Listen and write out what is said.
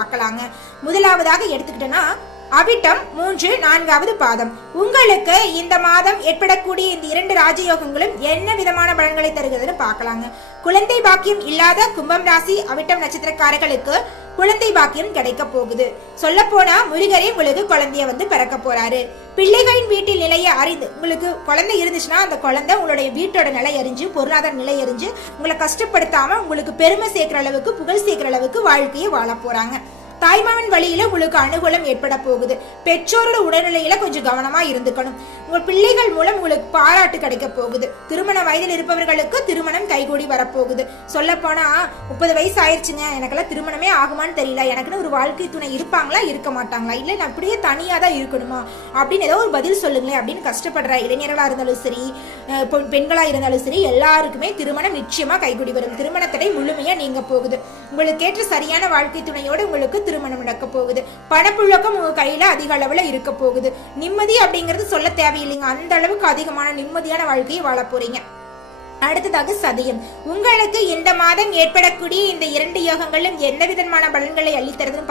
பார்க்கலாங்க. முதலாவதாக எடுத்துக்கிட்டோன்னா அவிட்டம் 3, 4வது பாதம். உங்களுக்கு இந்த மாதம் ஏற்படக்கூடிய இந்த 2 ராஜயோகங்களும் என்ன விதமான பலன்களை தருகிறதுன்னு பார்க்கலாங்க. குழந்தை பாக்கியம் இல்லாத கும்பம் ராசி அவிட்டம் நட்சத்திரக்காரர்களுக்கு குழந்தை பாக்கியம் கிடைக்க போகுது. சொல்ல போனா முருகரே உங்களுக்கு குழந்தைய பிறக்க போறாரு. பிள்ளைகளின் வீட்டில் நிலையை அறிந்து, உங்களுக்கு குழந்தை இருந்துச்சுன்னா அந்த குழந்தை உங்களுடைய வீட்டோட நிலை அறிஞ்சு, பொருளாதார நிலை அறிஞ்சு உங்களை கஷ்டப்படுத்தாம உங்களுக்கு பெருமை சேர்க்கிற அளவுக்கு, புகழ் சேர்க்கிற அளவுக்கு வாழ்க்கையை வாழ போறாங்க. தாய்மாமன் வழியில உங்களுக்கு அனுகூலம் ஏற்பட போகுது. பெற்றோரோட உடல்நிலையில கொஞ்சம் கவனமா இருந்துக்கணும். உங்கள் பிள்ளைகள் மூலம் உங்களுக்கு பாராட்டு கிடைக்க போகுது. திருமண வயதில் இருப்பவர்களுக்கு திருமணம் கைகூடி வரப்போகுது. சொல்ல போனா 30 வயசு ஆயிடுச்சுங்க, எனக்கெல்லாம் திருமணமே ஆகுமான்னு தெரியல, எனக்குன்னு ஒரு வாழ்க்கை துணை இருப்பாங்களா இருக்க மாட்டாங்களா, இல்ல நான் அப்படியே தனியா தான் இருக்கணுமா அப்படின்னு ஏதோ ஒரு பதில் சொல்லுங்களேன் அப்படின்னு கஷ்டப்படுற இளைஞர்களா இருந்தாலும் சரி, பெண்களா இருந்தாலும் சரி, எல்லாருக்குமே திருமணம் நிச்சயமா கைகூடி வரும். திருமணத்தடை முழுமையா நீங்க போகுது. உங்களுக்கு ஏற்ற சரியான வாழ்க்கை துணையோடு உங்களுக்கு திருமணம் நடக்க போகுது. பணப்புழக்கம் உங்க கையில அதிக அளவுல இருக்க போகுது. நிம்மதி அப்படிங்கிறது சொல்ல தேவையில்லைங்க, அந்த அளவுக்கு அதிகமான நிம்மதியான வாழ்க்கையை வாழ போறீங்க. அடுத்ததாக சதயம். உங்களுக்கு இந்த மாதம் ஏற்படக்கூடிய இந்த 2 யோகங்களும் என்ன விதமான பலன்களை அள்ளித்தருதுன்னு